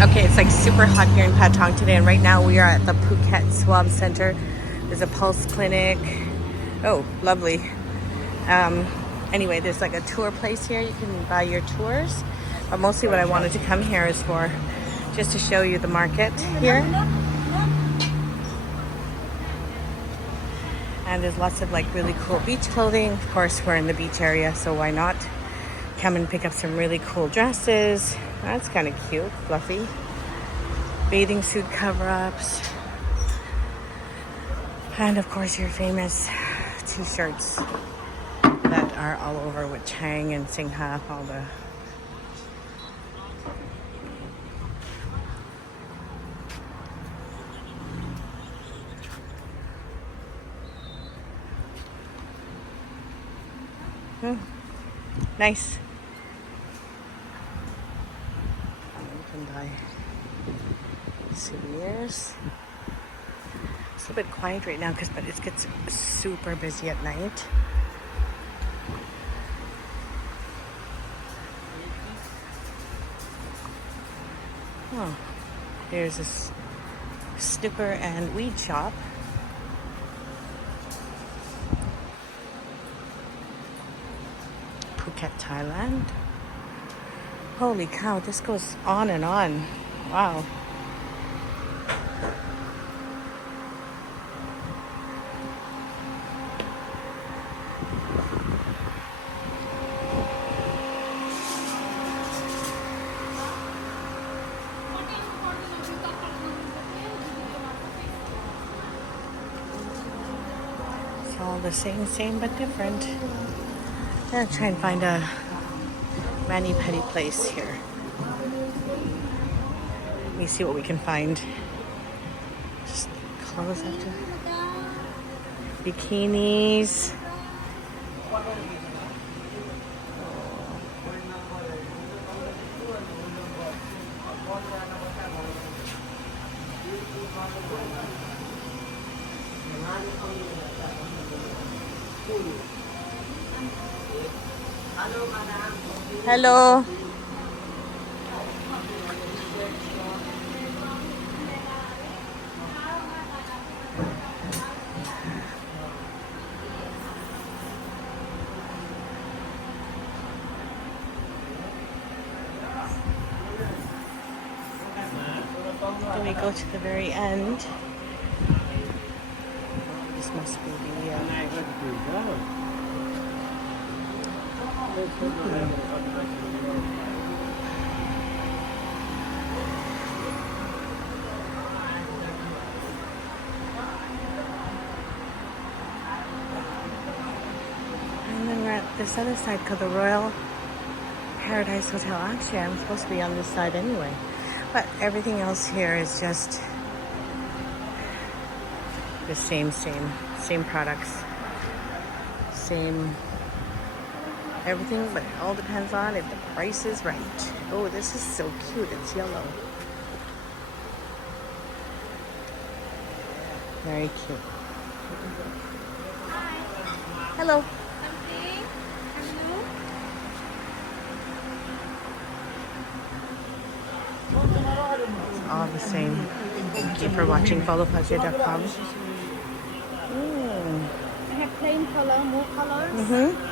Okay, it's like super hot here in Patong today, and right now we are at the Phuket Swab Center. There's a pulse clinic. Oh, lovely. Anyway, there's like a tour place here. You can buy your tours. But mostly what I wanted to come here is for just to show you the market here. And there's lots of like really cool beach clothing. Of course, we're in the beach area, so why not come and pick up some really cool dresses. That's kind of cute, fluffy. Bathing suit cover-ups. And of course your famous t-shirts that are all over with Chang and Singha, all the nice. You can buy souvenirs. It's a bit quiet right now but it gets super busy at night. Oh, here's this snooker and weed shop. Phuket, Thailand. Holy cow, this goes on and on. Wow. It's all the same but different. I'm gonna try and find a mani-pedi place here. Let me see what we can find. Just clothes after bikinis. Hello. Then we go to the very end. This must be the and then we're at this other side called the Royal Paradise Hotel. Actually, I'm supposed to be on this side anyway. But everything else here is just the same products, same everything, but it all depends on if the price is right. Oh, this is so cute. It's yellow. Very cute. Hi. Hello. Something? Hello? It's all the same. Thank you for watching. Followpajia.com. I have plain color, more colors. Mm-hmm.